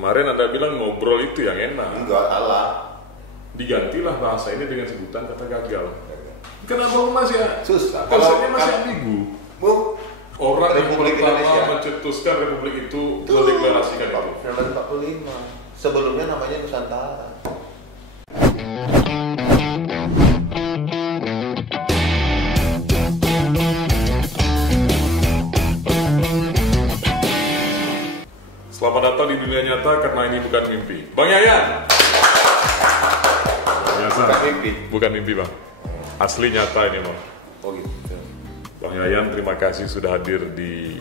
Kemarin Anda bilang ngobrol itu yang enak. Enggak, salah. Digantilah bahasa ini dengan sebutan kata gagal. Kenapa masih Susah. konsepnya masih ambigu? Bu, Orang yang Republik pertama Indonesia mencetuskan republik itu mendeklarasikan itu. 1945. Sebelumnya namanya Nusantara. Selamat datang di dunia nyata karena ini bukan mimpi. Bang Yayan. Biasa. Bukan mimpi. Bukan mimpi, Bang. Asli nyata ini, Bang. Oh gitu. Bang Yayan, terima kasih sudah hadir di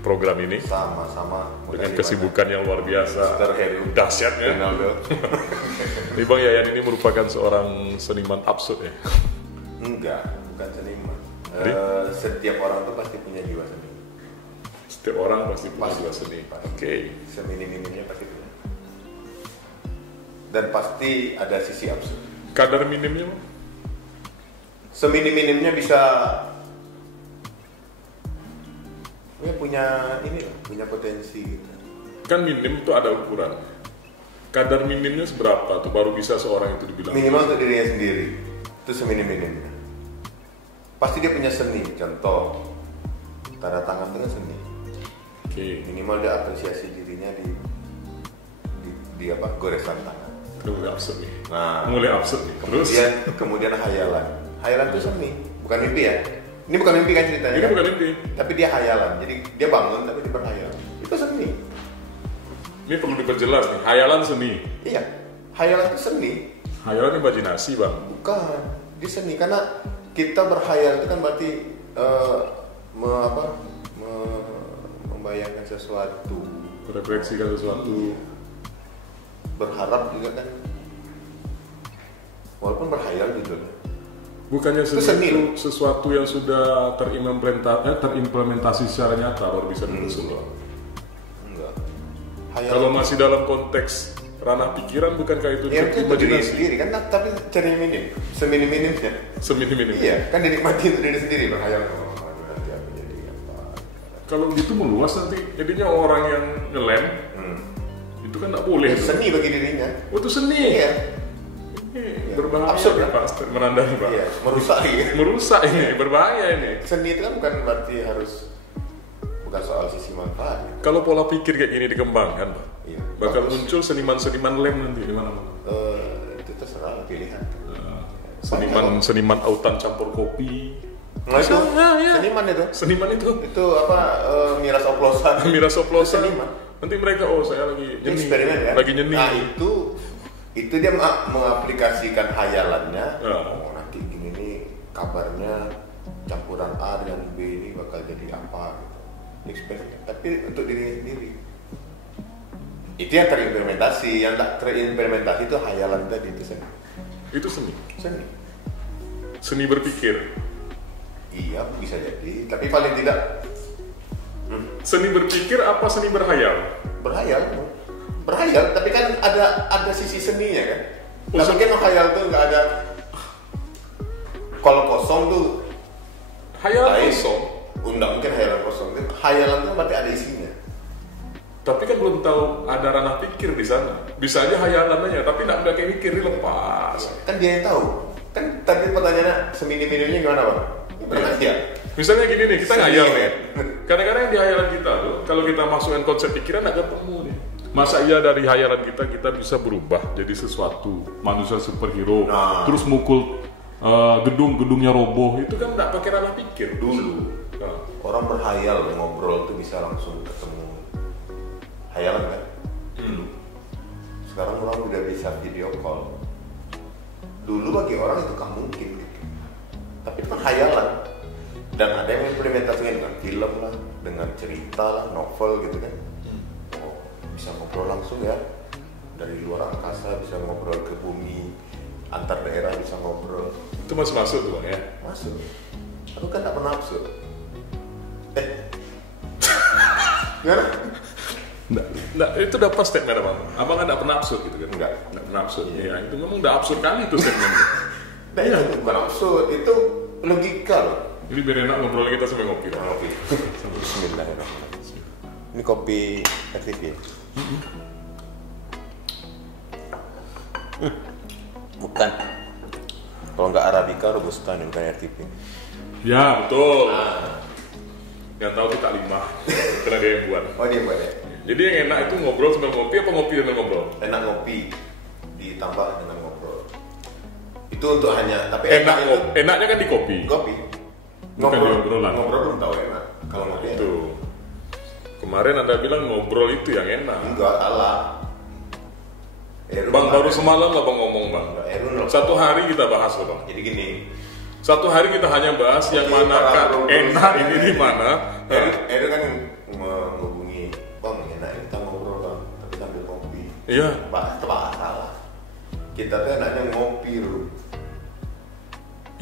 program ini Sama-sama. dengan kesibukan yang luar biasa, Mr. Heru. dahsyat ya. Ronaldo. Ini Bang Yayan ini merupakan seorang seniman absurd ya. Enggak, bukan seniman. Jadi? Setiap orang tuh pasti punya jiwa seni. Setiap orang pasti punya Pasti. jiwa seni. Oke. Seminim-minimnya pasti punya. Dan pasti ada sisi absurd. Kadar minimnya, Bang? Seminim-minimnya bisa punya ini loh, punya potensi gitu. Kan minim itu ada ukuran. Kadar minimnya seberapa tuh baru bisa seorang itu dibilang Minimal untuk dirinya sendiri. Itu seminim-minimnya. Pasti dia punya seni. Contoh, tanda tangan itu kan seni. Oke. Minimal dia apresiasi dirinya di apa, goresan tangan. Itu mulai absurd nih. Nah, Mulai absurd nih. Terus? kemudian hayalan. Hayalan itu seni, bukan mimpi ya. Ini bukan mimpi kan ceritanya. Ini kan? bukan mimpi. Tapi dia hayalan. Jadi dia bangun tapi dia berhayal. Itu seni. Ini perlu diperjelas nih. Hayalan seni. Iya. Hayalan itu seni. Hayalan imajinasi, Bang. Bukan. Dia seni karena kita berhayal itu kan berarti membayangkan sesuatu, Merefleksikan sesuatu. berharap juga kan. Walaupun berhayal gitu. Bukannya Itu seni seni itu loh. sesuatu yang sudah terimplementasi secara nyata baru bisa diusul. Enggak. Hayal Kalau masih dalam konteks ranah pikiran, bukankah itu ya itu diri imajinasi? sendiri kan, tapi cari minim, seminim-minimnya. Seminim-minim. Iya, kan dinikmati untuk diri sendiri berhayal. Oh, aduh, nanti aku jadi apa? Kalau gitu meluas nanti jadinya orang yang ngelem itu kan nggak boleh. Itu seni bagi dirinya. Oh, itu seni. Iya. Ini berbahaya. Absurd, ya, kan? Pak. Menandai, Pak. Iya, merusak gitu. Merusak ini, berbahaya ini. Seni itu kan bukan berarti harus, bukan soal sisi manfaat. Kalau pola pikir kayak gini dikembangkan, Pak, Iya. bakal Bagus. muncul seniman-seniman lem nanti di mana-mana. Itu terserah pilihan. Seniman autan campur kopi. Nah itu Ya. seniman itu. Seniman itu Itu apa, miras oplosan. miras oplosan. Seniman. Nanti mereka saya lagi Itu nyeni, eksperimen ya. lagi nyeni. Nah itu dia mengaplikasikan hayalannya. Ya. Oh, nanti gini nih kabarnya campuran A dengan B ini bakal jadi apa gitu. Ini eksperimen. Tapi untuk diri sendiri. Itu yang terimplementasi. Yang tak terimplementasi itu hayalan tadi, itu seni. Itu seni. Seni. Seni berpikir. Iya bisa jadi. Tapi paling tidak Seni berpikir apa seni berhayal? berhayal, tapi kan ada sisi seninya kan. Nggak Usul- mungkin menghayal tuh nggak ada. Kalau kosong tuh Hayal lain. kosong. Nggak mungkin hayalan kosong. Hayalan tuh berarti ada isinya. Tapi kan belum tahu ada ranah pikir di sana. Bisa aja hayalan aja, tapi nggak kayak mikir dilepas. Kan dia yang tahu. Kan tadi pertanyaannya seminim-minimnya gimana Bang? Berhayal. Misalnya gini nih, kita Seni, ngayal kan? nih. Kadang-kadang yang di hayalan kita tuh, kalau kita masukkan konsep pikiran nggak ketemu nih. Masa iya dari hayalan kita bisa berubah jadi sesuatu manusia superhero, Nah. terus mukul gedung-gedungnya roboh, itu kan nggak pakai ranah pikir dulu. Nah, Orang berhayal ngobrol tuh bisa langsung ketemu. Hayalan kan? Sekarang orang udah bisa video call. Dulu bagi orang itu kan mungkin gitu. Tapi itu kan hayalan. Dan ada yang implementasinya dengan film lah, dengan cerita lah, novel gitu kan. Oh, bisa ngobrol langsung ya. Dari luar angkasa bisa ngobrol ke bumi, antar daerah bisa ngobrol. itu masih masuk tuh Bang ya. Masuk. Aku kan tak pernah absurd. Gimana? Nggak, itu udah pas statement abang. Abang kan nggak pernah absurd gitu kan? Enggak. Nggak pernah absurd. Ya, itu memang udah absurd kali itu statementnya. Nah, itu bukan absurd, itu logika loh. Ini biar enak ngobrol kita sampai ngopi. Bang. Bismillahirrahmanirrahim. Ini kopi RTP. Bukan. Kalau nggak Arabica, Robusta nih, bukan RTP. Ya betul. Yang tahu kita 5 karena dia yang buat. Oh, dia buat ya? Jadi yang enak itu ngobrol sambil ngopi apa ngopi sambil ngobrol? Enak ngopi ditambah dengan ngobrol. Itu untuk hanya, tapi Enaknya kan di kopi. Kopi. Bukan di obrolan. Ngobrol belum tahu enak. Kalau ngopi enak. Itu. Kemarin Anda bilang ngobrol itu yang enak. Enggak, salah. Bang baru semalam lah bang ngomong bang. Satu hari kita bahas loh bang. Jadi gini. Satu hari kita hanya bahas yang mana kan enak ini di mana. Eru kan menghubungi, bang enak kita ngobrol bang, tapi sambil ngopi. Iya. Bahas salah. Kita tuh enaknya ngopi loh.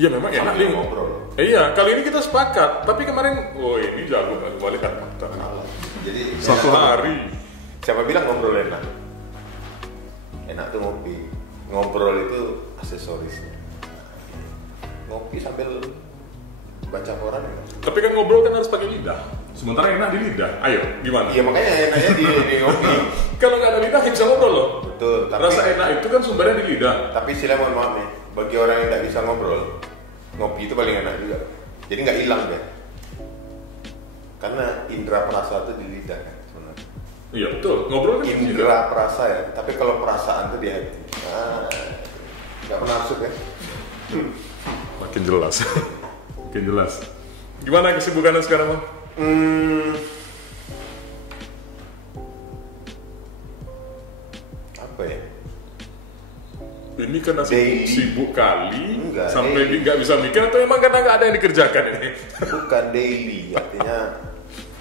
Iya memang enak nih ngobrol. Iya, kali ini kita sepakat. Tapi kemarin, ini jago kan balik kan. Jadi satu hari. Siapa bilang ngobrol enak? Enak tuh ngopi. Ngobrol itu aksesorisnya. Ngopi sambil baca koran ya. Tapi kan ngobrol kan harus pakai lidah. Sementara enak di lidah. Ayo, gimana? Iya makanya enaknya di ngopi. Kalau nggak ada lidah, bisa ngobrol loh. Betul. Tapi, rasa enak itu kan sumbernya di lidah. Tapi sila mohon maaf nih, bagi orang yang nggak bisa ngobrol, ngopi itu paling enak juga. Jadi nggak hilang deh. Karena indera perasa itu di lidah kan sebenarnya. Iya betul. Ngobrol kan indera perasa ya. Tapi kalau perasaan itu di hati. Nggak pernah masuk ya. Makin jelas. Makin jelas. Gimana kesibukannya sekarang bang? Apa ya? Ini karena sibuk kali. Enggak, sampai nggak bisa mikir atau emang karena nggak ada yang dikerjakan ini? Bukan daily, artinya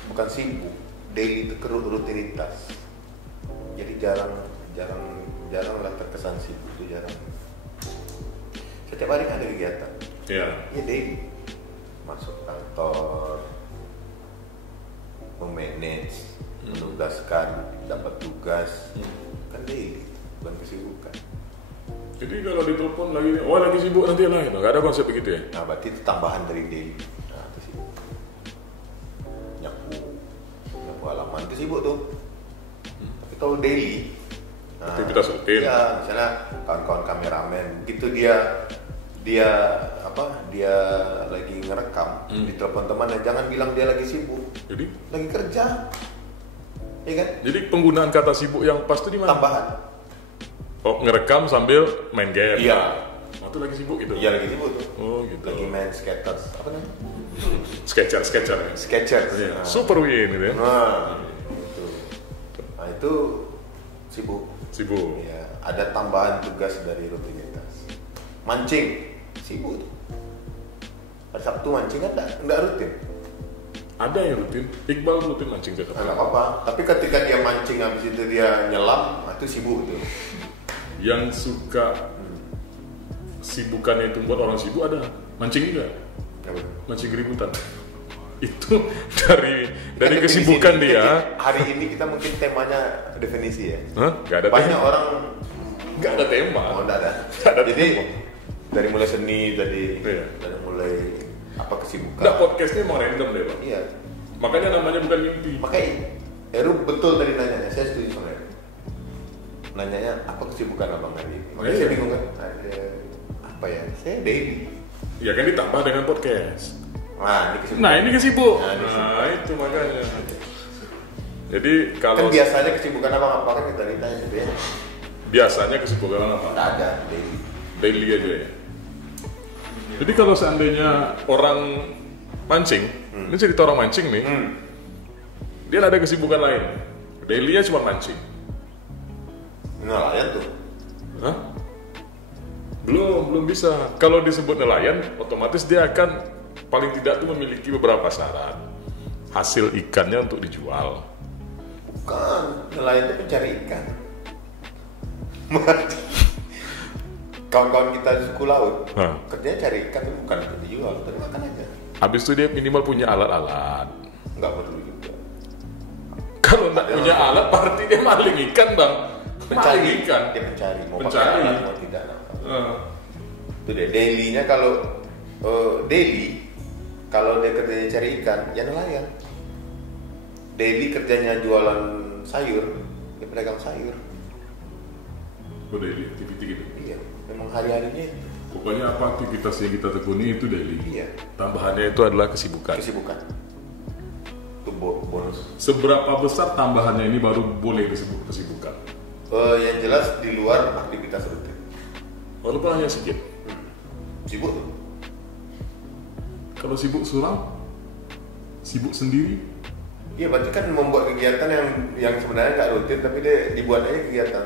bukan sibuk. Daily itu rutinitas. Jadi jarang lah terkesan sibuk itu jarang. Setiap hari ada kegiatan. Iya. Ya daily. Masuk kantor, memanage, menugaskan, dapat tugas, kan daily, bukan kesibukan. Jadi kalau ditelepon lagi, lagi sibuk nanti lah, nggak ada konsep begitu ya? Nah berarti itu tambahan dari daily. Nah itu sibuk. Nyapu halaman itu sibuk tuh. Tapi kalau daily, aktivitas rutin. Ya misalnya kawan-kawan kameramen, gitu dia lagi ngerekam, ditelepon temannya, jangan bilang dia lagi sibuk. Jadi? Lagi kerja. Iya kan? Jadi penggunaan kata sibuk yang pas itu di mana? Tambahan. Oh, ngerekam sambil main game. Iya. Waktu lagi sibuk gitu. Iya lagi sibuk tuh. Oh gitu. Lagi main skaters. Apa namanya? Sketcher. Iya. Nah. Super win gitu ya. Nah itu sibuk. Ya, ada tambahan tugas dari rutinitas. Mancing, sibuk tuh. Hari Sabtu mancing kan enggak rutin. Ada yang rutin. Iqbal rutin mancing ke Enggak apa-apa. Tapi ketika dia mancing habis itu dia nyelam, itu sibuk tuh. Yang suka sibukannya itu buat orang sibuk ada mancing juga. Mancing keributan. Itu dari kesibukan dia. Hari ini kita mungkin temanya definisi ya. Gak ada banyak tema. Orang nggak ada tema. Nggak ada. Jadi dari mulai seni tadi, dari mulai apa kesibukan. Nggak, podcastnya emang random deh bang. Iya. Makanya namanya bukan mimpi. Makanya Eru betul tadi nanyanya, saya setuju sama Eru. Nanyanya apa kesibukan abang hari ini? Makanya saya bingung kan. Ada apa ya? Saya daily. Ya kan ditambah dengan podcast. Nah ini kesibukan. Nah itu makanya. Jadi kalau kan biasanya kesibukan abang apa kan kita ditanya gitu ya. Biasanya kesibukan apa? Nggak ada, daily aja ya. Jadi kalau seandainya orang mancing, ini cerita orang mancing nih, dia ada kesibukan lain. Daily-nya cuma mancing. Nelayan tuh. Hah? Belum bisa. Kalau disebut nelayan, otomatis dia akan paling tidak tuh memiliki beberapa syarat. Hasil ikannya untuk dijual. Bukan, nelayan itu pencari ikan. Kawan-kawan kita di suku laut, kerjanya cari ikan itu bukan untuk dijual, tapi makan aja. Habis itu dia minimal punya alat-alat. Nggak perlu juga. Kalau nggak punya alat, berarti dia maling ikan bang. Mencari ikan. Dia mencari, mau Mencari. pakai alat mau tidak. Itu deh, daily-nya kalau daily, kalau dia kerjanya cari ikan, ya nelayan. Daily kerjanya jualan sayur, dia pedagang sayur. Oh, daily activity gitu. Iya, memang hari-harinya itu. Pokoknya apa aktivitas yang kita tekuni itu daily. Iya. Tambahannya itu adalah kesibukan. Kesibukan. Itu bonus. Seberapa besar tambahannya ini baru boleh disebut kesibukan? Yang jelas di luar aktivitas rutin. Walaupun hanya sedikit. Sibuk tuh. Kalau sibuk suram, sibuk sendiri, Iya, berarti kan membuat kegiatan yang sebenarnya nggak rutin, tapi dia dibuat aja kegiatan.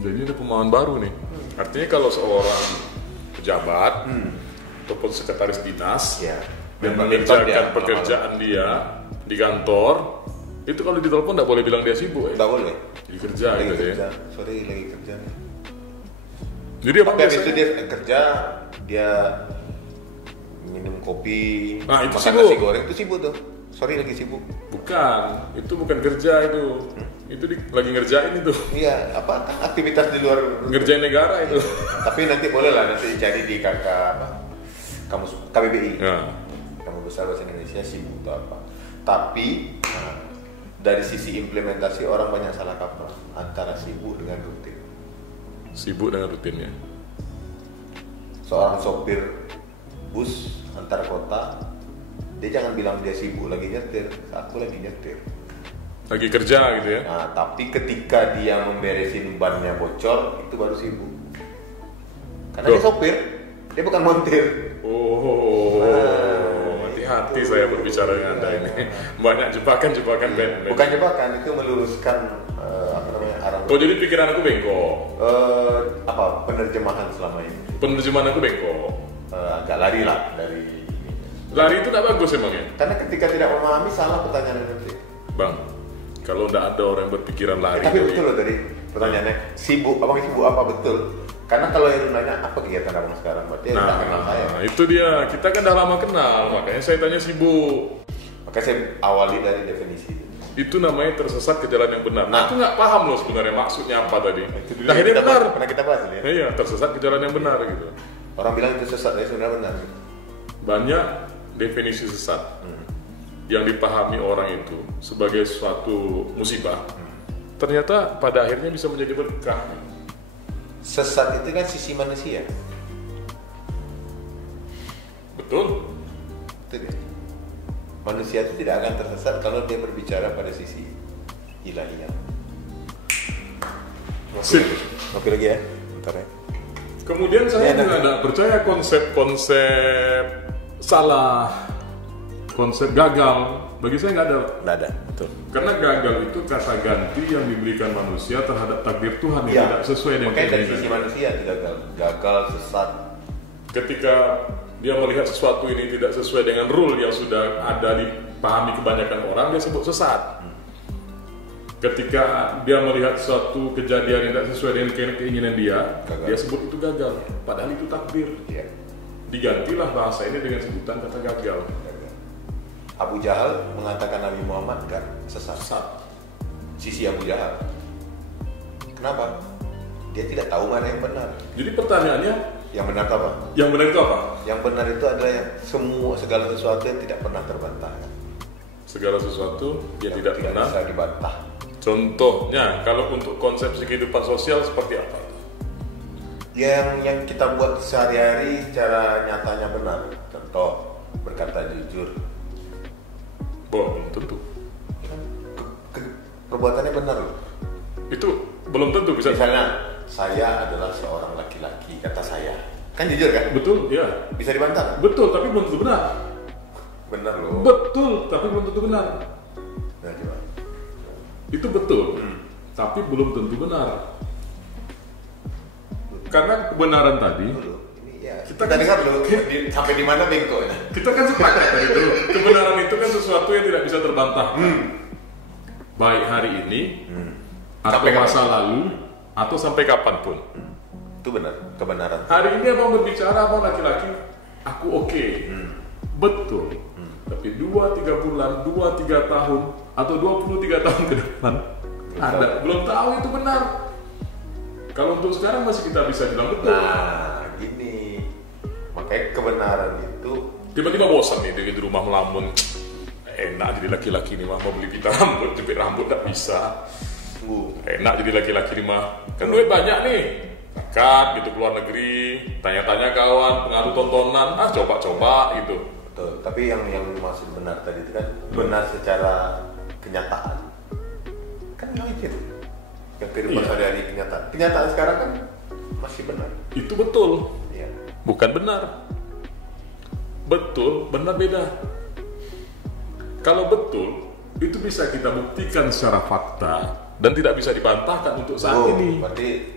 jadi ada pemahaman baru nih. Artinya kalau seorang pejabat ataupun sekretaris dinas Ya. yang mengerjakan pekerjaan dia di kantor, itu kalau ditelepon nggak boleh bilang dia sibuk ya. Nggak boleh. Lagi kerja Lagi gitu kerja. ya. Sorry, lagi kerja nih. Jadi apa Tapi habis itu biasanya? dia kerja, dia minum kopi, Nah, itu makan sibuk. nasi goreng, itu sibuk tuh. Sorry, lagi sibuk. Bukan, itu bukan kerja itu. Itu lagi ngerjain itu. Iya, apa kan aktivitas di luar. Ngerjain negara itu. Tapi nanti boleh lah nanti cari di kamus KBBI. Nah, Kamu Besar Bahasa Indonesia sibuk atau apa. Tapi dari sisi implementasi orang banyak salah kaprah antara sibuk dengan rutin. sibuk dengan rutinnya. Seorang sopir bus antar kota, dia jangan bilang dia sibuk lagi nyetir, aku lagi nyetir. Lagi kerja gitu ya. Nah, tapi ketika dia memberesin bannya bocor, itu baru sibuk. Karena dia Loh. sopir, dia bukan montir. Oh, hati-hati saya berbicara dengan Anda ini. Banyak jebakan-jebakan Batman. Bukan jebakan, itu meluruskan arah. Oh, jadi pikiran aku bengkok. Penerjemahan selama ini. Penerjemahan aku bengkok. Agak lari lah dari. Lari itu tidak bagus emangnya? Karena ketika tidak memahami salah pertanyaan nanti. Bang, kalau tidak ada orang yang berpikiran lari Tapi dari- betul loh tadi pertanyaannya, sibuk apa betul? Karena kalau yang nanya apa kegiatan abang sekarang, berarti dia tak kenal saya. Nah, itu dia. Kita kan dah lama kenal, makanya saya tanya sibuk. Maka saya awali dari definisi. Itu namanya tersesat ke jalan yang benar. Nah. Aku nggak paham loh sebenarnya maksudnya apa tadi. Itu dulu Nah, ini kita benar. pernah kita bahas ya. Iya, tersesat ke jalan yang benar gitu. Orang bilang itu sesat, ya sebenarnya benar. Banyak definisi sesat yang dipahami orang itu sebagai suatu musibah. Ternyata pada akhirnya bisa menjadi berkah. Sesat itu kan sisi manusia. Betul? Itu dia. Manusia itu tidak akan tersesat kalau dia berbicara pada sisi ilahiyah. Sip. Ngopi lagi ya, bentar ya. Kemudian saya Ya, juga tidak percaya konsep-konsep salah, konsep gagal. Bagi saya nggak ada. Nggak ada, betul. Karena gagal itu kata ganti yang diberikan manusia terhadap takdir Tuhan yang tidak sesuai dengan Makanya dari sisi keinginan. manusia tidak gagal, sesat. Ketika dia melihat sesuatu ini tidak sesuai dengan rule yang sudah ada dipahami kebanyakan orang, dia sebut sesat. Ketika dia melihat suatu kejadian yang tidak sesuai dengan keinginan dia, Gagal. dia sebut itu gagal. Padahal itu takdir. Iya. Digantilah bahasa ini dengan sebutan kata gagal. Gagal. Abu Jahal mengatakan Nabi Muhammad kan sesat. Sesat. Sisi Abu Jahal. Kenapa? Dia tidak tahu mana yang benar. Jadi pertanyaannya, Yang benar itu apa? yang benar itu apa? Yang benar itu adalah yang segala sesuatu yang tidak pernah terbantahkan. Segala sesuatu yang tidak pernah. bisa dibantah. Contohnya, kalau untuk konsepsi kehidupan sosial seperti apa? Yang kita buat sehari-hari cara nyatanya benar. Contoh, berkata jujur. Belum tentu. Perbuatannya benar loh. Itu belum tentu bisa. Misalnya, saya adalah seorang laki-laki, kata saya. Kan jujur kan? Betul, ya. Bisa dibantah? Betul, tapi belum tentu benar. Benar loh. Betul, tapi belum tentu benar. Nah, coba. Itu betul, tapi belum tentu benar. Karena kebenaran tadi, Dulu. Ini ya, Kita kita kan- dengar dulu sampai di mana bengkoknya. kita kan sepakat tadi itu. Kebenaran itu kan sesuatu yang tidak bisa terbantah. Baik hari ini, atau Sampai masa lalu, atau sampai kapanpun. Itu benar, kebenaran. Hari ini abang berbicara, abang laki-laki, aku oke. Betul. Tapi 2-3 bulan, 2-3 tahun, atau 23 tahun ke depan, ada. Belum tahu itu benar. Kalau untuk sekarang masih kita bisa bilang betul. Nah, gini. Makanya kebenaran itu Tiba-tiba bosan nih di rumah melamun. Enak jadi laki-laki nih mah, mau beli pita rambut, jepit rambut gak bisa. Enak jadi laki-laki nih mah. Kan duit banyak nih. Nekat gitu keluar negeri, tanya-tanya kawan, pengaruh tontonan, coba-coba gitu. Betul. Tapi yang dimaksud benar tadi itu kan benar secara kenyataan. Kan memang itu. Yang kehidupan sehari-hari kenyataan. Kenyataan sekarang kan masih benar. Itu betul. Iya. Bukan benar. Betul, benar beda. Kalau betul, itu bisa kita buktikan secara fakta dan tidak bisa dibantahkan untuk saat ini. Berarti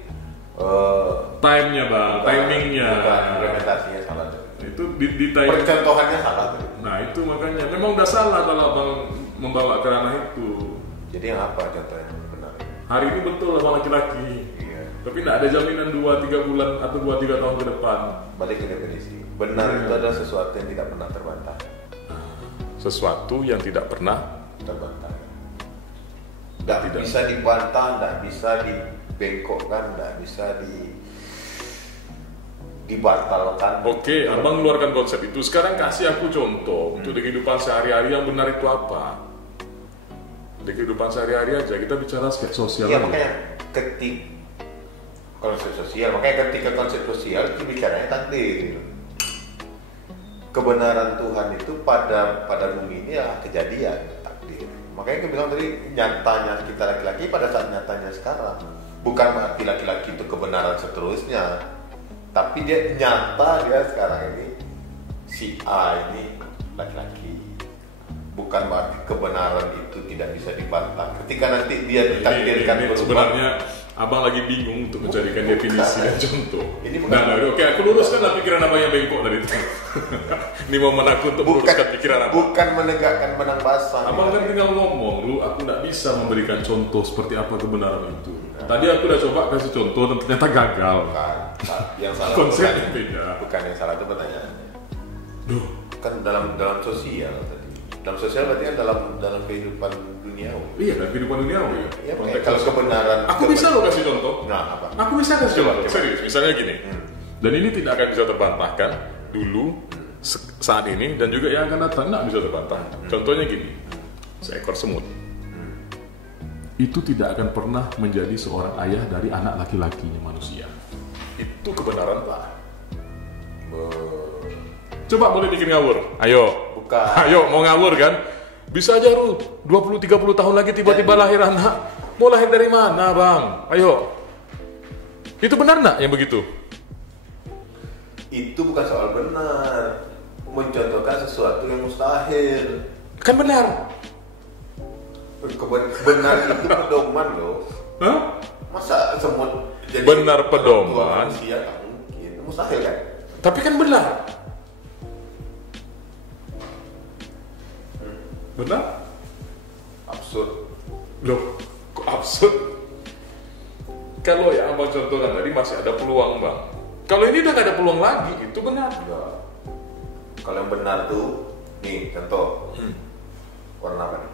time-nya bang, timingnya, implementasinya salah. Itu di time. Percontohannya salah. Nah itu makanya, memang udah salah kalau abang membawa ke ranah itu. Jadi yang apa contohnya benar? Hari ini betul sama laki-laki. Iya. Tapi tidak ada jaminan 2-3 bulan atau 2-3 tahun ke depan. Balik ke definisi. Benar itu adalah sesuatu yang tidak pernah terbantah. Sesuatu yang tidak pernah Terbantah. Tidak bisa dibantah, tidak bisa dibengkokkan, tidak bisa dibatalkan. Oke, abang keluarkan konsep itu. Sekarang kasih aku contoh untuk di kehidupan sehari-hari yang benar itu apa? Di kehidupan sehari-hari aja kita bicara aspek sosial. Iya, makanya konsep sosial. Makanya ketika konsep sosial itu bicaranya takdir. Kebenaran Tuhan itu pada bumi ini adalah kejadian takdir. Makanya kita bilang tadi nyatanya kita laki-laki pada saat nyatanya sekarang. Bukan berarti laki-laki itu kebenaran seterusnya, tapi dia nyata dia sekarang ini si A ini laki-laki. Bukan berarti kebenaran itu tidak bisa dibantah. Ketika nanti dia ditakdirkan ini sebenarnya abang lagi bingung untuk mencarikan definisi dan contoh. Ini bukan. Oke, aku luruskanlah pikiran abang yang bengkok tadi itu. Ini momen aku untuk meluruskan pikiran abang. Bukan menegakkan menang basah. Abang kan tinggal ngomong, aku tidak bisa memberikan contoh seperti apa kebenaran itu. Tadi aku udah coba kasih contoh dan ternyata gagal. Bukan. Yang salah konsepnya beda. Bukan yang salah itu pertanyaannya. Kan dalam sosial tadi. Dalam sosial berarti kan dalam kehidupan duniawi. Iya, dalam kehidupan duniawi. Iya, kalau kebenaran. Aku bisa lo kasih contoh. Nah, apa? Aku bisa kasih contoh. Serius, misalnya gini. Dan ini tidak akan bisa terbantahkan dulu, saat ini, dan juga yang akan datang tidak bisa terbantah. Contohnya gini, seekor semut. Itu tidak akan pernah menjadi seorang ayah dari anak laki-lakinya manusia. Itu kebenaran Pak. Coba boleh bikin ngawur. Ayo. Bukan. Ayo, mau ngawur kan? Bisa aja lu 20-30 tahun lagi tiba-tiba lahir anak. Mau lahir dari mana bang? Ayo. Itu benar nggak yang begitu? Itu bukan soal benar. Mencontohkan sesuatu yang mustahil. Kan benar. Benar itu pedoman loh. Hah? Masa semut jadi Benar pedoman. Manusia tak mungkin. Mustahil kan? Tapi kan benar. Benar? Absurd. Loh, kok absurd? Kalau yang abang contohkan tadi masih ada peluang bang. Kalau ini udah gak ada peluang lagi, itu benar. Enggak. Kalau yang benar tuh, nih contoh, warna apa nih?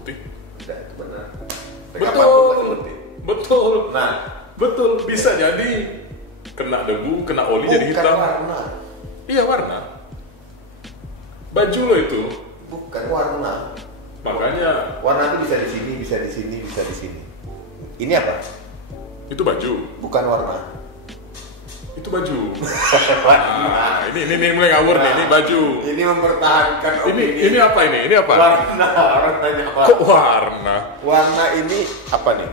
Putih. Udah, itu benar. Betul. Betul. Nah, betul. Bisa jadi kena debu, kena oli jadi hitam. Warna. Iya warna. Baju lo itu. Bukan warna. Makanya Warna itu bisa di sini, bisa di sini, bisa di sini. Ini apa? itu baju. Bukan warna. Itu baju. Nah, ini mulai ngawur nih. Ini baju. Ini mempertahankan. Ini apa ini? Ini apa? Warnanya apa? Kok warna? Warna ini apa nih?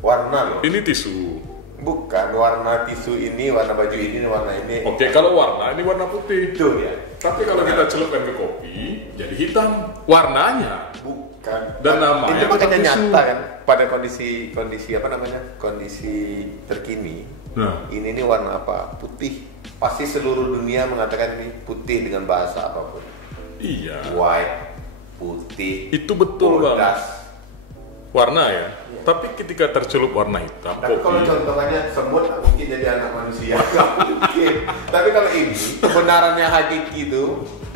Warna loh. Ini tisu. Bukan warna tisu ini, warna baju ini, warna ini. Oke, kalau warna ini warna putih. Itu ya. Tapi kalau kita celupkan ke kopi, jadi hitam warnanya. Bukan. Dan namanya itu makanya bukan tisu. nyata kan pada kondisi apa namanya? Kondisi terkini. Nah, Ini nih warna apa? Putih. Pasti seluruh dunia mengatakan ini putih dengan bahasa apapun. iya. White, putih. Itu betul bang. bodas. Warna ya. Tapi ketika tercelup warna hitam, Tapi kalau kopi. contohnya semut nggak mungkin jadi anak manusia, nggak mungkin. Tapi kalau ini kebenarannya hakiki itu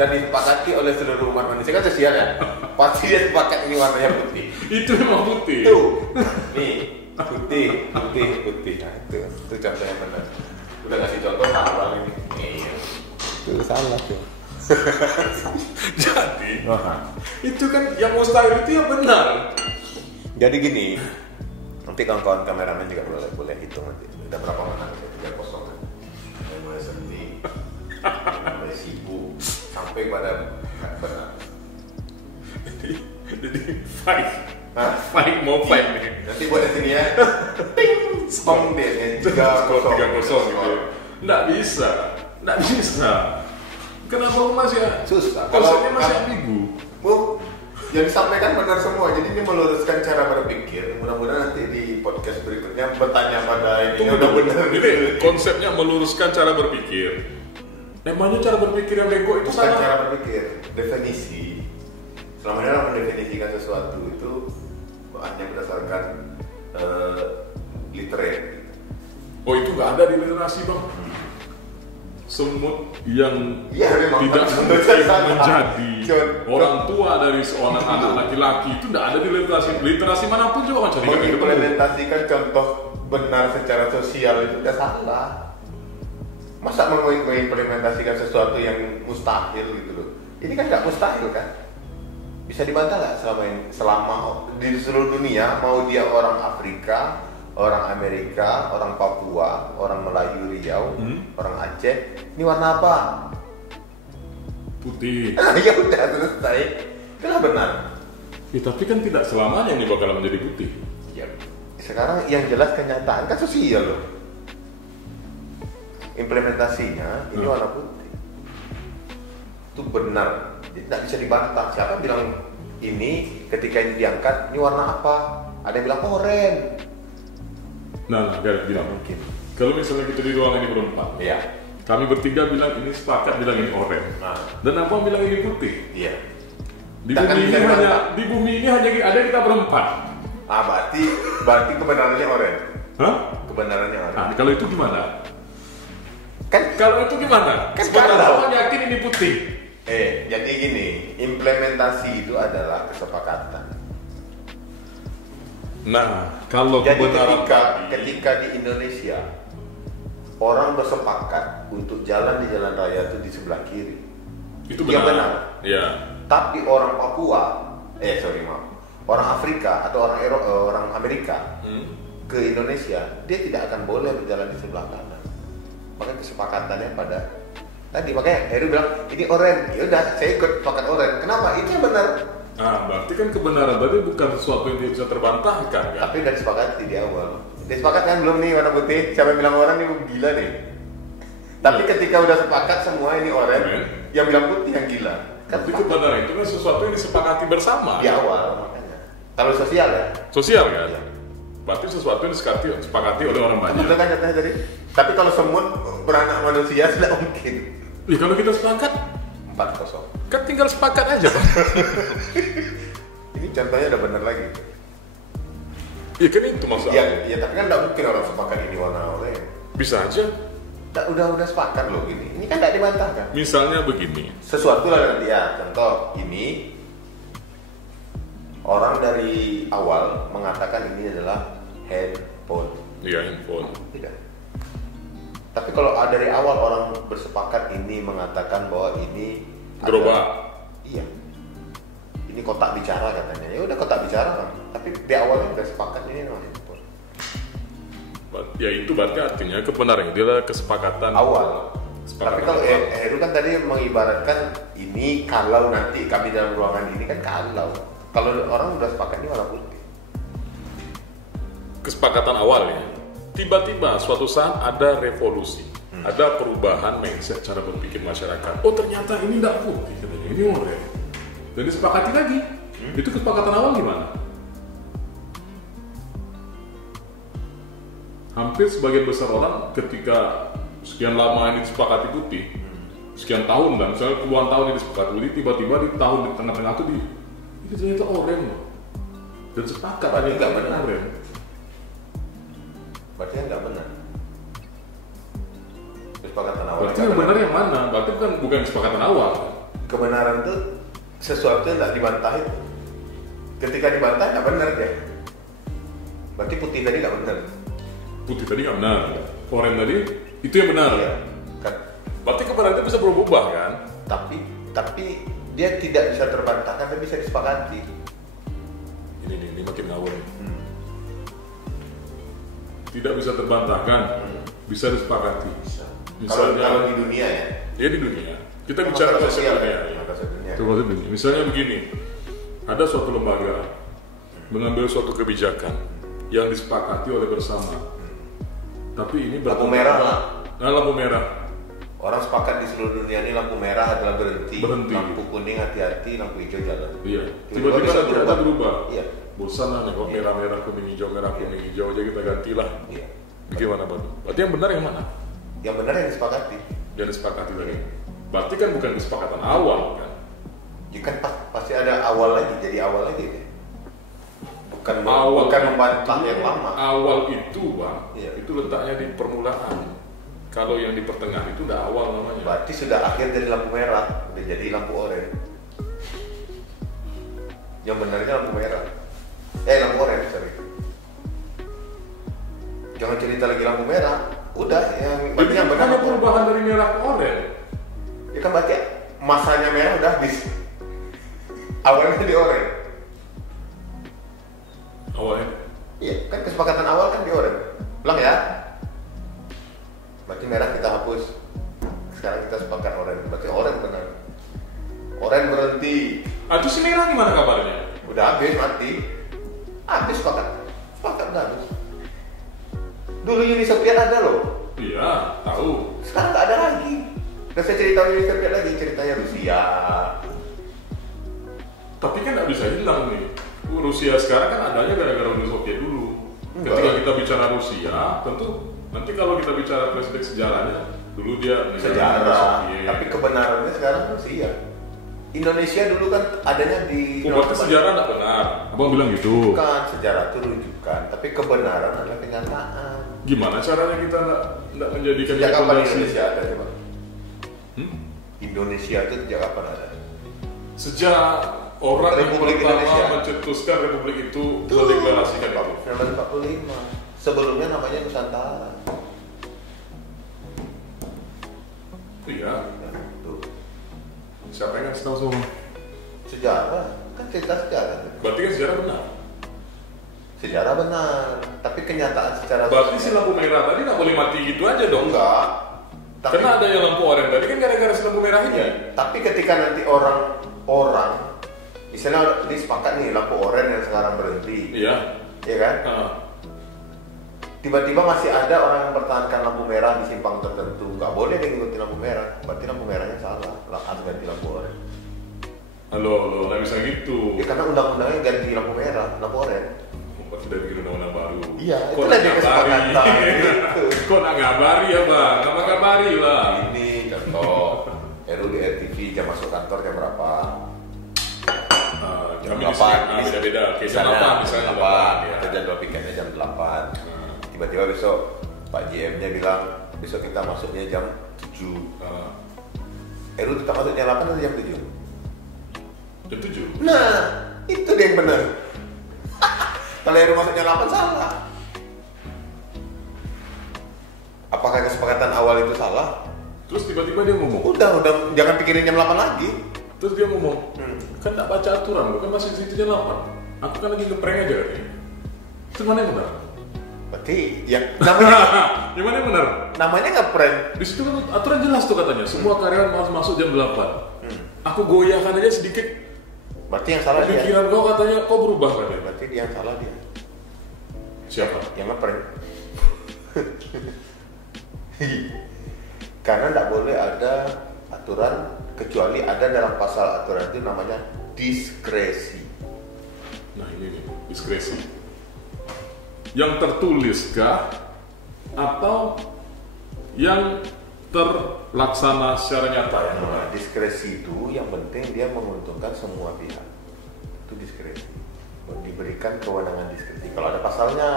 dan disepakati oleh seluruh umat manusia kan sosial ya. Pasti dia sepakat ini warnanya putih. Itu memang putih. Itu, nih putih. Nah, itu contohnya benar. Udah ngasih contoh salah ini. Iya. Itu salah tuh. Jadi, itu kan yang mustahil itu yang benar. Jadi gini, nanti kawan-kawan kameramen juga boleh hitung nanti. Udah berapa menang? Udah kosong kan? Mulai seni, mulai sibuk, sampai pada benar. Jadi fight mau fight nih. Nanti buat di sini ya. Ting, skong deh, 3-0 gitu. Nggak bisa. Kenapa masih susah? konsepnya masih ambigu? Bu, yang disampaikan benar semua. Jadi ini meluruskan cara berpikir. Mudah-mudahan nanti di podcast berikutnya bertanya pada ini udah benar. Jadi konsepnya meluruskan cara berpikir. Namanya cara berpikir yang bego itu bukan salah. cara berpikir, definisi. Selama ini orang mendefinisikan sesuatu itu hanya berdasarkan literate. Oh itu nggak ada di literasi bang. Semut yang memang, tidak mungkin menjadi orang tua dari seorang anak laki-laki itu tidak ada di literasi manapun juga macam itu. Mengimplementasikan contoh benar secara sosial itu udah salah. Masa mengimplementasikan sesuatu yang mustahil gitu loh? Ini kan nggak mustahil kan? Bisa dibantah nggak selama di seluruh dunia, mau dia orang Afrika, orang Amerika, orang Papua, orang Melayu Riau, orang Aceh, ini warna apa? Putih. Ya udah selesai, itulah benar. Ya, tapi kan tidak selamanya ini bakal menjadi putih. Ya, sekarang yang jelas kenyataan kan sosial loh. Implementasinya ini warna putih. Itu benar. Jadi tidak bisa dibantah. Siapa bilang ini ketika ini diangkat ini warna apa? Ada yang bilang oranye. Nah, bilang Mungkin. kalau misalnya kita di ruangan ini berempat, Iya. kami bertiga bilang ini sepakat bilang ini oranye. Nah. Dan apa bilang ini putih? Iya. Di bumi ini hanya ada kita berempat. Ah, berarti kebenarannya oranye. Hah? Kebenarannya oranye. Nah, kalau itu gimana? Kan Kalau itu gimana? Kan sebenarnya kalau. orang yakin ini putih. jadi gini, implementasi itu adalah kesepakatan. Nah, kalau Jadi kebenaran ketika di Indonesia orang bersepakat untuk jalan di jalan raya itu di sebelah kiri, itu dia benar. Iya. Tapi orang Papua, orang Afrika atau orang Amerika ke Indonesia, dia tidak akan boleh berjalan di sebelah kanan. Makanya kesepakatannya pada tadi, makanya Heru bilang ini oranye, ya udah saya ikut pakai oranye. Kenapa? Itu yang benar. Nah, berarti kan kebenaran tadi bukan sesuatu yang bisa terbantahkan kan? Tapi udah disepakati di awal. Disepakati kan belum nih warna putih. Siapa yang bilang orang ini gila nih. Tapi ketika udah sepakat semua ini oranye, yang bilang putih yang gila. Tapi kebenaran itu kan sesuatu yang disepakati bersama. Di awal makanya. Kalau sosial ya. Sosial kan? Iya. Berarti sesuatu yang disepakati oleh orang banyak. Betul kan katanya tadi. Tapi kalau semut beranak manusia tidak mungkin. Ya, kalau kita sepakat 4-0. kan tinggal sepakat aja Pak. Ini contohnya udah bener lagi. Ya kan itu maksudnya. Ya tapi kan tidak mungkin orang sepakat ini warna oranye. Bisa aja. Udah sepakat loh gini. Ini kan tidak dibantahkan. Misalnya begini. Sesuatu lah nanti ya. Contoh ini orang dari awal mengatakan ini adalah handphone. Iya, handphone. Tidak. Tapi kalau dari awal orang bersepakat ini mengatakan bahwa ini Gerobak. Iya. Ini kotak bicara katanya. Ya udah kotak bicara kan. Tapi di awalnya udah sepakat ini namanya handphone. Ya itu berarti artinya kebenaran itu adalah kesepakatan Awal. Kesepakatan Tapi kalau awal. Heru kan tadi mengibaratkan ini kalau nanti kami dalam ruangan ini kan kalau orang udah sepakat ini warna putih. Kesepakatan awal ya. Tiba-tiba suatu saat ada revolusi, ada perubahan mindset cara berpikir masyarakat. Oh ternyata ini tidak putih, katanya ini oranye. Dan disepakati lagi. Itu kesepakatan awal gimana? Hampir sebagian besar orang ketika sekian lama ini disepakati putih, sekian tahun dan misalnya puluhan tahun ini disepakati putih, tiba-tiba di tahun di tengah-tengah itu ini ternyata oranye loh. Dan sepakat Berarti ada nggak benar. oranye. Berarti kan nggak benar. Kesepakatan awal. Berarti yang benar yang mana? Berarti bukan kesepakatan awal. Kebenaran itu sesuatu yang tidak dibantah itu. Ketika dibantah nggak benar ya. Berarti putih tadi nggak benar. Putih tadi nggak benar. Oranye tadi itu yang benar. Iya. Kan. Berarti kebenaran itu bisa berubah kan? Tapi dia tidak bisa terbantahkan, tapi bisa disepakati. ini makin ngawur nih. Tidak bisa terbantahkan, bisa disepakati. Bisa. Misalnya Kalau di dunia ya. Ya di dunia. Kita bicara konsep dunia. Itu konsep dunia. Misalnya begini, ada suatu lembaga mengambil suatu kebijakan yang disepakati oleh bersama. Tapi ini lampu merah lah. Nah, lampu merah. Orang sepakat di seluruh dunia ini lampu merah adalah berhenti. Lampu kuning hati-hati, lampu hijau jalan. Iya. Tiba-tiba nanti ada berubah. Iya. Bosan lah nih kok merah-merah kuning hijau merah kuning hijau aja kita gantilah. Iya. Bagaimana Pak? Berarti yang benar yang mana? Yang benar yang disepakati. Yang disepakati lagi. Berarti kan bukan kesepakatan awal kan? Ya kan pasti ada awal lagi, jadi awal lagi deh. Bukan membantah yang lama. Awal itu Bang, iya. Itu letaknya di permulaan. Kalau yang di pertengahan itu udah awal namanya. Berarti sudah akhir dari lampu merah, udah jadi lampu oranye. Yang benarnya lampu merah. Lampu oranye, sorry. Jangan cerita lagi lampu merah. Udah, berarti yang benar hanya perubahan dari merah ke oranye. Ya kan berarti masanya merah udah habis. Awalnya di oranye. Awalnya? Iya, kan kesepakatan awal kan di oranye. Ulang ya. Berarti merah kita hapus. Sekarang kita sepakat oranye. Berarti oranye benar. Oranye berhenti. Terus si merah gimana kabarnya? Udah habis, mati. Habis sepakat. Sepakat udah habis. Dulu Uni Soviet ada loh. Iya, tahu. Sekarang nggak ada lagi. Dan saya cerita Uni Soviet lagi, ceritanya Rusia. Tapi kan nggak bisa hilang nih. Rusia sekarang kan adanya gara-gara Uni Soviet dulu. Ketika kita bicara Rusia, tentu nanti kalau kita bicara flashback sejarahnya, dulu dia sejarah. Tapi kebenarannya sekarang Rusia. Indonesia dulu kan adanya di. Berarti sejarah nggak benar. Abang bilang gitu. Bukan, sejarah itu rujukan, tapi kebenaran adalah kenyataan. Gimana caranya kita nggak menjadikan sejak kapan Indonesia ada coba? Indonesia itu sejak kapan ada? Sejak orang Republik yang pertama Indonesia mencetuskan Republik itu mendeklarasikan itu. 1945. Sebelumnya namanya Nusantara. Iya. Nah, tuh. Siapa yang ngasih tahu semua? Sejarah, kan cerita sejarah. Berarti kan sejarah benar. Sejarah benar, tapi kenyataan secara. Berarti si lampu merah tadi nggak boleh mati gitu aja dong? Enggak. Tapi, karena ada yang lampu oranye tadi kan gara-gara si lampu merah ini. Ya, tapi ketika nanti orang, misalnya disepakat nih lampu oranye yang sekarang berhenti. Iya. Iya kan? Tiba-tiba masih ada orang yang mempertahankan lampu merah di simpang tertentu. Nggak boleh dia ngikutin lampu merah. Berarti lampu merahnya salah. Harus ganti lampu oranye. Halo, nggak bisa gitu. Ya karena undang-undangnya ganti lampu merah, lampu oranye. Berarti udah bikin undang-undang baru. Iya, itu lagi kesepakatan. Gitu. Kok nggak ngabari ya bang? Nggak ngabari lah. Ini contoh RUU di RTV jam masuk kantor jam berapa? Jam 8. Beda-beda. Jam 8 misalnya 8. Atau jadwal piketnya jam 8. Tiba-tiba besok Pak GM-nya bilang besok kita masuknya jam 7. RUU kita masuk jam 8 atau jam 7? Jam 7. Nah, itu dia yang benar. Kalau RUU masuk jam 8 salah. Apakah kesepakatan awal itu salah? Terus tiba-tiba dia ngomong. Udah jangan pikirin jam 8 lagi. Terus dia ngomong, kan nggak baca aturan, bukan masih di situ jam 8. Aku kan lagi ngeprank aja katanya. Itu mana yang benar? Berarti yang namanya yang mana yang benar? Namanya ngeprank. Di situ kan aturan jelas tuh katanya, semua karyawan harus masuk jam 8. Aku goyahkan aja sedikit. Berarti yang salah dia. Pikiran kau katanya kau berubah katanya. Berarti dia yang salah dia. Siapa? Yang ngeprank. Karena tidak boleh ada aturan kecuali ada dalam pasal aturan itu namanya diskresi. Nah ini nih, diskresi. Yang tertuliskah atau yang terlaksana secara nyata ya? Nah, diskresi itu yang penting dia menguntungkan semua pihak. Itu diskresi. Diberikan kewenangan diskresi. Kalau ada pasalnya,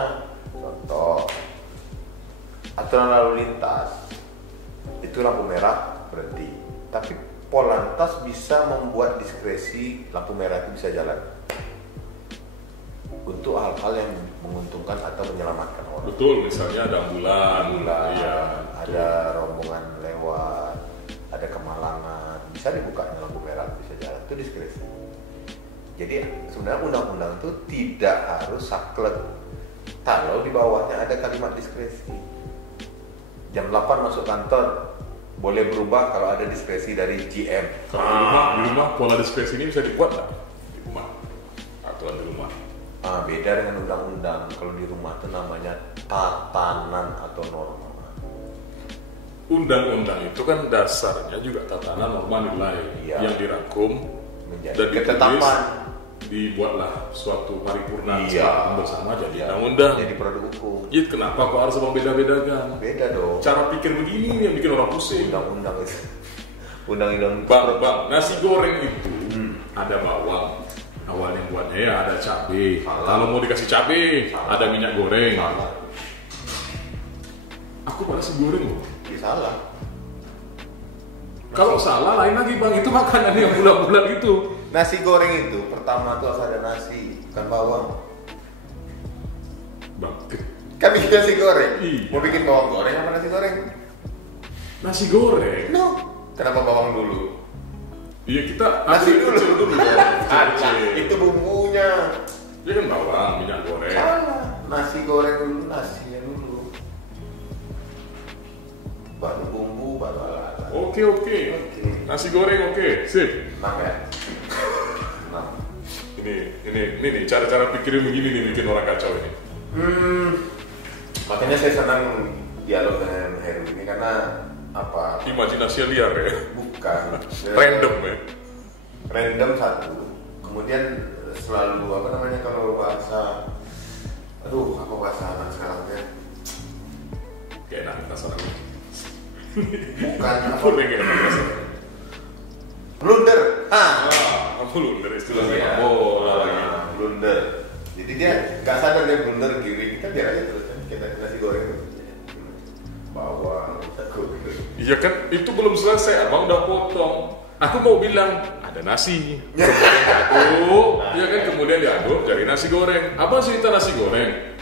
contoh aturan lalu lintas itu lampu merah berhenti. Tapi Polantas bisa membuat diskresi lampu merah itu bisa jalan untuk hal-hal yang menguntungkan atau menyelamatkan orang. Betul, misalnya ada ambulan, iya, ada rombongan lewat, ada kemalangan, bisa dibuka lampu merah bisa jalan, itu diskresi. Jadi sebenarnya undang-undang itu tidak harus saklek kalau di bawahnya ada kalimat diskresi. Jam 8 masuk kantor, boleh berubah kalau ada diskresi dari GM. Kalau di rumah pola diskresi ini bisa dibuat nggak? Di rumah, aturan di rumah. Beda dengan undang-undang. Kalau di rumah itu namanya tatanan atau norma. Undang-undang itu kan dasarnya juga tatanan norma nilai Iya. yang dirangkum Menjadi dan ketetapan. ditulis, dibuatlah suatu paripurna Iya. bersama jadi Iya. undang-undang. Jadi produk hukum. Ya, kenapa kok harus beda-bedakan? Beda dong. Cara pikir begini nih yang bikin orang pusing. Undang-undang itu. Undang-undang. Bang, nasi goreng itu ada bawang. Awalnya buatnya ya ada cabai. Salah. Kalau mau dikasih cabai, Salah. ada minyak goreng. Salah. Aku pada nasi goreng loh. Ya, salah. Kalau salah lain lagi bang, itu makanan yang bulat-bulat itu. Nasi goreng itu pertama tuh harus ada nasi, bukan bawang. Bang, Kan bikin nasi goreng. Iya. Mau bikin bawang goreng apa nasi goreng? nasi goreng. No. Kenapa bawang dulu? Iya kita Nasi ambil dulu. kecil dulu ya. Ada. Itu bumbunya. Dia kan bawang, minyak goreng. Salah. Nasi goreng dulu, nasinya dulu. Baru bumbu, baru alat. Oke. Oke. Nasi goreng oke, sip. Nah ya. Nah. Ini nih cara-cara pikirin begini nih bikin orang kacau ini. Makanya saya senang dialog dengan Heru ini karena apa? Imajinasi liar ya. Bukan. Random ya. Random satu. Kemudian selalu apa namanya kalau bahasa, apa bahasa anak sekarang ya? Kayak enak kasar aku. Bukan apa? Boleh kayak enak kasar. Blunder. Aku lu dari istilah Iya. sepak bola lagi. Blunder. Jadi dia nggak sadar dia blunder kiri, kita biar aja terus kan kita nasi goreng bawang sagu. Iya kan, itu belum selesai, abang udah potong. Aku mau bilang ada nasi, aduk, ya kan kemudian diaduk jadi nasi goreng. Apa cerita nasi goreng?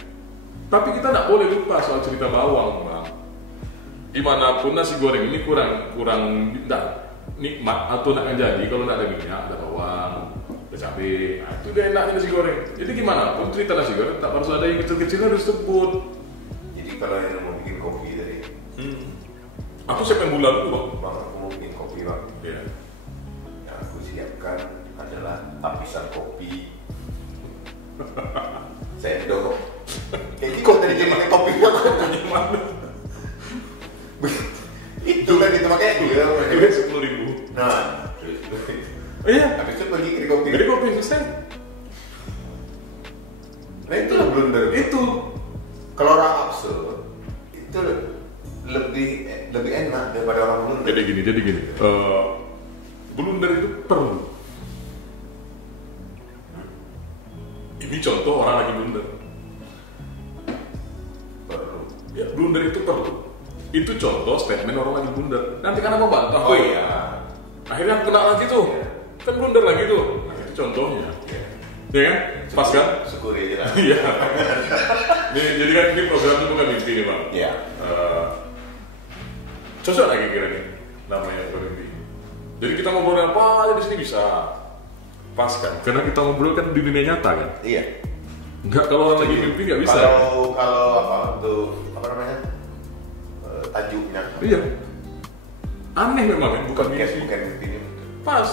Tapi kita nggak boleh lupa soal cerita bawang, bang. Dimanapun nasi goreng ini kurang nggak nikmat atau nggak akan jadi kalau nggak ada minyak, ada bawang, ada cabai. Nah, itu dia enaknya nasi goreng. Jadi gimana pun cerita nasi goreng tak harus ada yang kecil-kecil harus disebut. Jadi kalau yang mau bikin kopi tadi, Aku siapkan bulan dulu, bang. bang aku mau bikin kopi bang. Iya. Yang aku siapkan adalah lapisan kopi. Sendok. Kayak gitu tadi jadi kopinya kok. Gimana? Itu kan itu makanya itu ya. Ini 10.000. Nah, Iya. habis itu bagi ke kopi. Jadi kopi selesai. Nah itulah blunder. Itu. Kalau orang absurd itu lebih enak daripada orang blunder. Jadi gini. Blunder itu perlu. Ini contoh orang lagi blunder. Perlu. Ya, blunder itu perlu. Itu contoh statement orang lagi blunder. Nanti kan apa bantah? Oh iya. Akhirnya kena lagi tuh. Kan blunder lagi tuh. Nah, itu contohnya. Ya kan? Pas kan? Syukuri aja lah. Iya. Jadi kan ini program itu bukan mimpi nih bang. Iya. Cocok lagi kira nih namanya bermimpi. Jadi kita ngobrol apa aja di sini bisa. Pas kan? Karena kita ngobrol kan di dunia nyata kan. Iya. Enggak kalau orang lagi mimpi nggak bisa. Kalau apa untuk apa namanya tajuknya. Iya. Aneh memang kan bukan Podcast mimpi. bukan mimpi ini. Pas.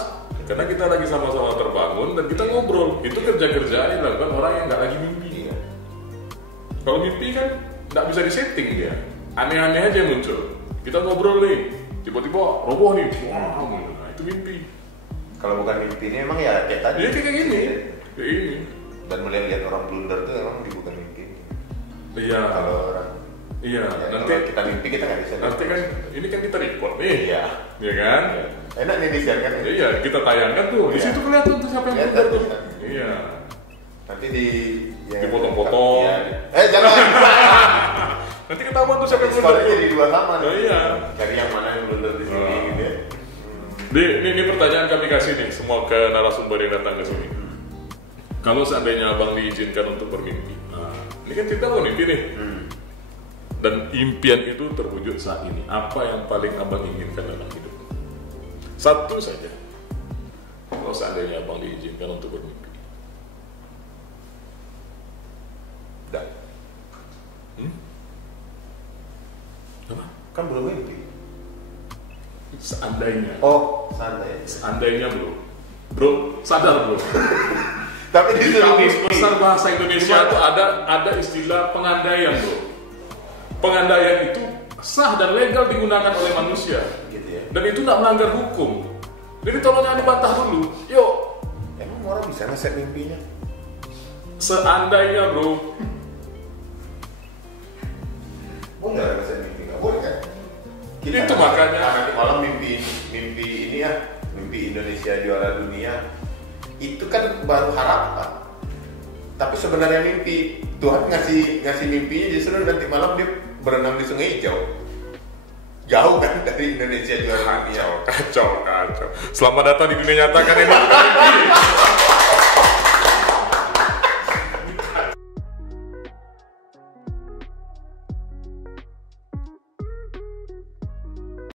Karena kita lagi sama-sama terbangun dan kita ngobrol. Itu kerja-kerjaan yang dilakukan orang yang nggak lagi mimpi. Iya. Kalau mimpi kan nggak bisa disetting dia. Aneh-aneh aja yang muncul. Kita ngobrol nih, tiba-tiba roboh nih. Wah, nah, itu mimpi. Kalau bukan mimpi ini emang ya kayak tadi. Dia kayak gini. Kayak ini. Dan mulai lihat orang blunder tuh emang bukan mimpi. Iya. Kalau orang Iya. ya, Nanti kalau kita mimpi kita nggak bisa. nanti kan ini kan kita record nih. Iya. Iya kan? Enak nih disiarkan. Ya. Iya, kita tayangkan tuh. Di Iya. situ kelihatan tuh siapa yang Kelihatan blunder tuh. tuh. Iya. Nanti Dipotong-potong. Ya. Jangan. Nanti ketahuan tuh siapa yang Skornya blunder. jadi dua sama. Oh, iya. Cari yang mana yang blunder di sini Oh. gitu ya. Ini pertanyaan kami kasih nih semua ke narasumber yang datang ke sini. Kalau seandainya abang diizinkan untuk bermimpi, nah, ini kan kita mau mimpi nih. Dan impian itu terwujud saat ini. Apa yang paling abang inginkan dalam hidup? Satu saja. Kalau seandainya abang diizinkan untuk bermimpi. Dah. Apa? Kan belum mimpi. Seandainya. Oh, santai. Seandainya bro, sadar bro. Tapi Di disuruh kamus mimpi. besar bahasa Indonesia itu ada istilah pengandaian bro. Pengandaian itu sah dan legal digunakan oleh manusia. Gitu ya. Dan itu nggak melanggar hukum. Jadi tolong jangan dibantah dulu. Yuk, Emang orang bisa ngeset mimpinya? seandainya bro. Boleh nggak ngeset mimpi? Nggak boleh kan? Itu makanya. nanti malam mimpi ini ya, mimpi Indonesia juara dunia. Itu kan baru harapan. Tapi sebenarnya mimpi Tuhan ngasih mimpinya justru nanti malam dia berenang di Sungai Hijau. Jauh kan dari Indonesia juara dunia. Kacau. Selamat datang di dunia nyata kan ini.